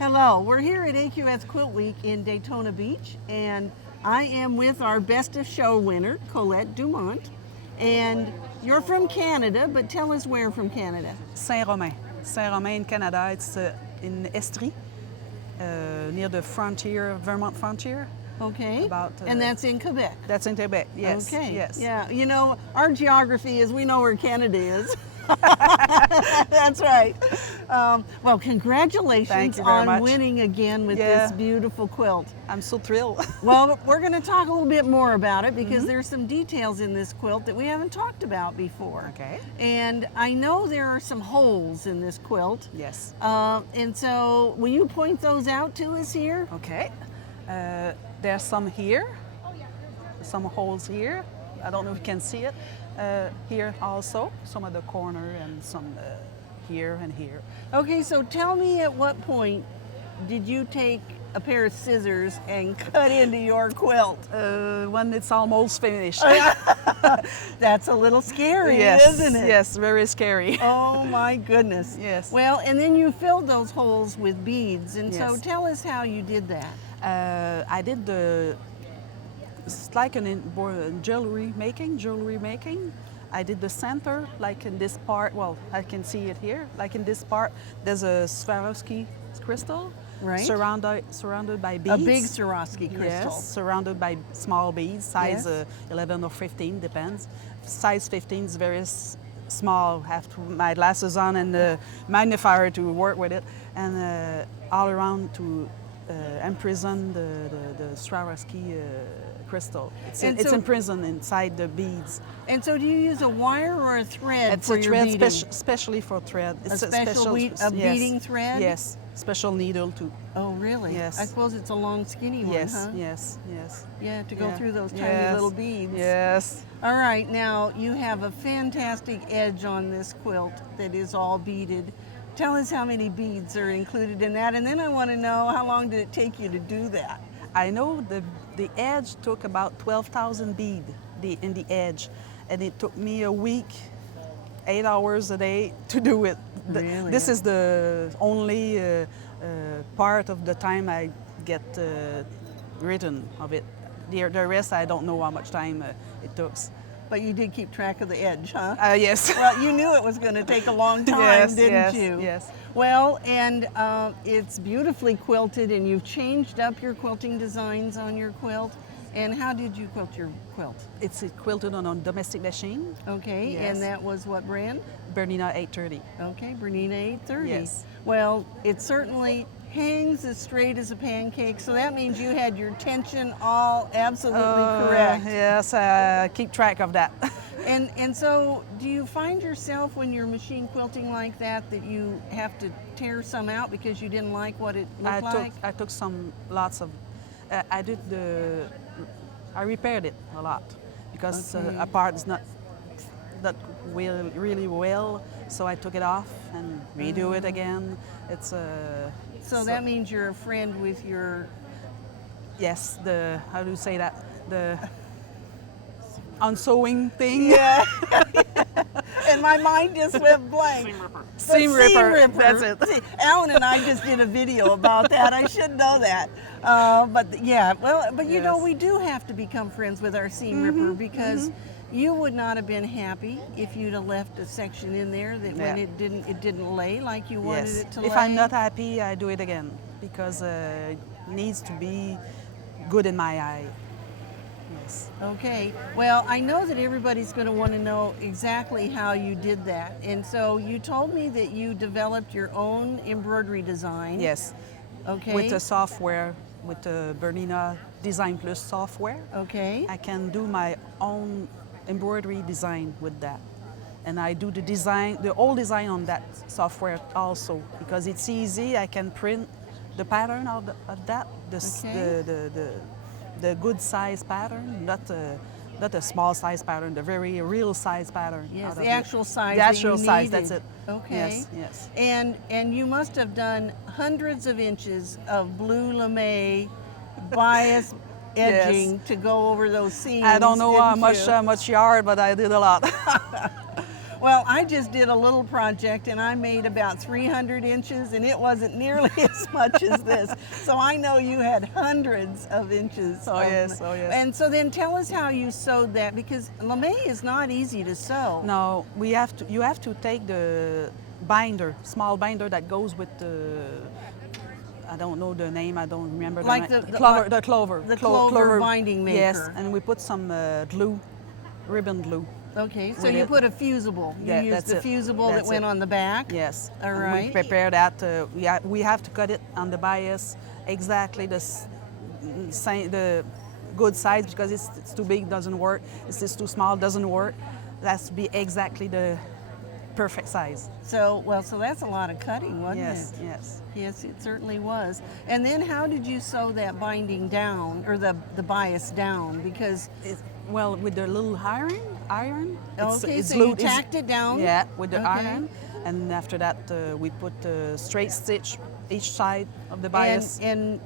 Hello, we're here at AQS Quilt Week in Daytona Beach, and I am with our Best of Show winner, Colette Dumont. And you're from Canada, but tell us where from Canada. Saint-Romain. Saint-Romain in Canada. It's in Estrie, near the frontier, Vermont frontier. Okay, About, and that's in Quebec. That's in Quebec, yes. Okay, yes. Yeah, you know, our geography is we know where Canada is. That's right. Well, congratulations Thank you very on much. winning again with Yeah. this beautiful quilt. I'm so thrilled. Well, we're going to talk a little bit more about it because there's some details in this quilt that we haven't talked about before. Okay. And I know there are some holes in this quilt. Yes. And so will you point those out to us here? Okay. There's some here, some holes here. I don't know if you can see it. Here also, some of the corner and some here and here. Okay, so tell me at what point did you take a pair of scissors and cut into your quilt? When it's almost finished. That's a little scary, Yes, isn't it? yes, very scary. Oh my goodness. Yes. Well, and then you filled those holes with beads, and so Yes. tell us how you did that. I did it's like jewelry making. I did the center, like in this part, well, I can see it here, like in this part, there's a Swarovski crystal. Right. Surrounded by beads. A big Swarovski crystal. Yes, surrounded by small beads, size Yes. 11 or 15, depends. Size 15 is very small. I have to put my glasses on and the magnifier to work with it. And all around to imprison the Swarovski crystal. It's imprisoned inside the beads. And so do you use a wire or a thread It's for a your thread, beading? especially for thread. It's a special yes, beading thread? Yes, special needle too. Oh, really? Yes. I suppose it's a long, skinny one, Yes, huh? yes, yes. Yeah, to go Yeah. through those tiny Yes. little beads. Yes. All right, now you have a fantastic edge on this quilt that is all beaded. Tell us how many beads are included in that, and then I want to know how long did it take you to do that? I know the edge took about 12,000 bead in the edge, and it took me a week, 8 hours a day to do it. Really? This is the only part of the time I get written of it. The rest I don't know how much time it took. But you did keep track of the edge, huh? Yes. Well, you knew it was going to take a long time, Yes, didn't yes, you? yes. Well, and it's beautifully quilted, and you've changed up your quilting designs on your quilt. And how did you quilt your quilt? It's quilted on a domestic machine, Okay, Yes. and that was what brand? Bernina 830. Okay, Bernina 830. Yes. Well, it certainly hangs as straight as a pancake, so that means you had your tension all absolutely correct. Yes, I keep track of that. And so, do you find yourself when you're machine quilting like that you have to tear some out because you didn't like what it looked like? I took lots of. I repaired it a lot because Okay. a part is not really well, so I took it off and redo it again. It's So that means you're a friend with your... yes, how do you say that, the unsewing thing. Yeah. And my mind just went blank. Seam ripper. That's it. See, Alan and I just did a video about that. I should know that. But yeah, well, but you know, Yes. we do have to become friends with our seam ripper because you would not have been happy if you'd have left a section in there that when it didn't lay like you wanted Yes. it to lay. If I'm not happy, I do it again because it needs to be good in my eye. Yes. Okay, well, I know that everybody's going to want to know exactly how you did that. And so you told me that you developed your own embroidery design. Yes. Okay. With the software, with the Bernina Design Plus software, Okay. I can do my own embroidery design with that. And I do the whole design on that software also because it's easy. I can print the pattern of that, the good size pattern, not a small size pattern, the very real size pattern. Yes, out the of actual size. The actual that you size, needed. that's it. Okay. Yes, yes. And you must have done hundreds of inches of blue lame bias edging to go over those seams. I don't know how didn't you? much yard, but I did a lot. Well, I just did a little project and I made about 300 inches and it wasn't nearly as much as this. So I know you had hundreds of inches. Oh yes. And so then tell us how you sewed that, because lame is not easy to sew. No, you have to take the binder, small binder that goes with the, I don't know the name, I don't remember Like the the clover. The clover binding maker. Yes, and we put some glue, ribbon glue. Okay, so with you it. put a fusible. You Yeah, used that's the it. fusible that That's went it. on the back. Yes. All And right. we prepare that. We have to cut it on the bias exactly the good size, because it's too big, doesn't work. It's just too small, doesn't work. That's to be exactly the perfect size. So that's a lot of cutting, wasn't Yes, it? yes. Yes, it certainly was. And then how did you sew that binding down, or the bias down? Because Well, with the little iron. okay, so glued- you tacked it down. Yeah, with the Okay. iron, and after that we put the straight stitch each side of the bias. And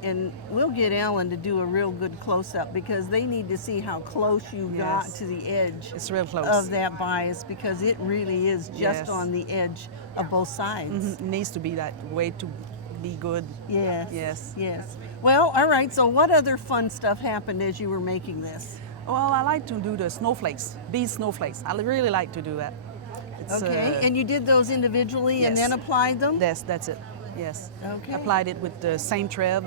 we'll get Ellen to do a real good close-up, because they need to see how close you got Yes. to the edge It's real close. of that bias, because it really is just Yes. on the edge of both sides. Mhm. It needs to be that way to be good. Yes. Yes. Yes. Well, all right. So what other fun stuff happened as you were making this? Well, I like to do the snowflakes, bead snowflakes. I really like to do that. It's, Okay. And you did those individually and yes. then applied them? that's it. Yes. Okay. Applied it with the same thread.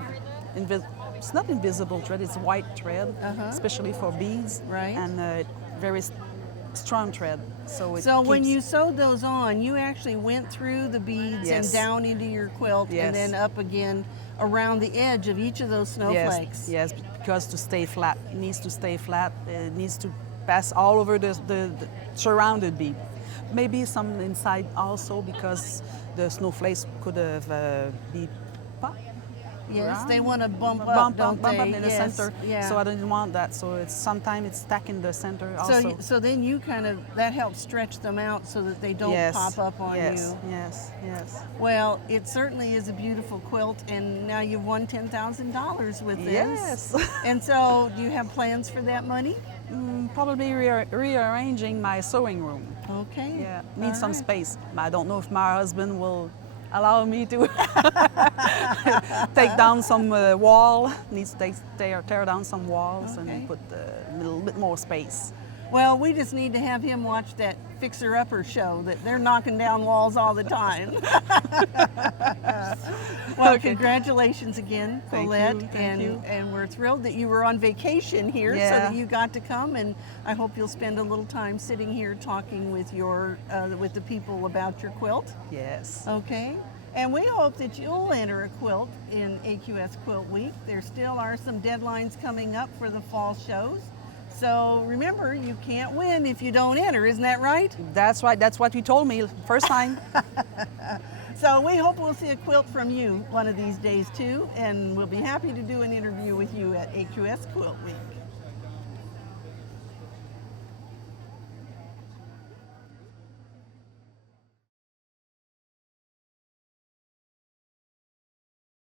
It's not invisible thread. It's white thread, especially for beads. Right. And very strong thread. So When keeps- you sewed those on, you actually went through the beads and Yes. down into your quilt Yes. and then up again around the edge of each of those snowflakes. Yes, because to stay flat, it needs to stay flat. It needs to pass all over the surrounded bead. Maybe some inside also, because the snowflakes could have be popped. Yes, around. they want to bump up, don't bump they? up in the Yes, center. yeah. So I didn't want that. So sometimes it's stuck in the center also. So then you that helps stretch them out so that they don't Yes, pop up on yes, you. Yes. Well, it certainly is a beautiful quilt, and now you've won $10,000 with this. Yes. And so, do you have plans for that money? Probably rearranging my sewing room. Okay. Yeah, need All some right. space. I don't know if my husband will allow me to take down some wall. Needs to tear down some walls Okay. and put a little bit more space. Well, we just need to have him watch that Fixer Upper show that they're knocking down walls all the time. Well, Okay. congratulations again, Thank Colette, you, thank you. and we're thrilled that you were on vacation here, so Yeah. that you got to come, and I hope you'll spend a little time sitting here talking with with the people about your quilt. Yes. Okay. And we hope that you'll enter a quilt in AQS Quilt Week. There still are some deadlines coming up for the fall shows. So remember, you can't win if you don't enter, isn't that right? That's right. That's what you told me first time. So we hope we'll see a quilt from you one of these days too, and we'll be happy to do an interview with you at AQS Quilt Week.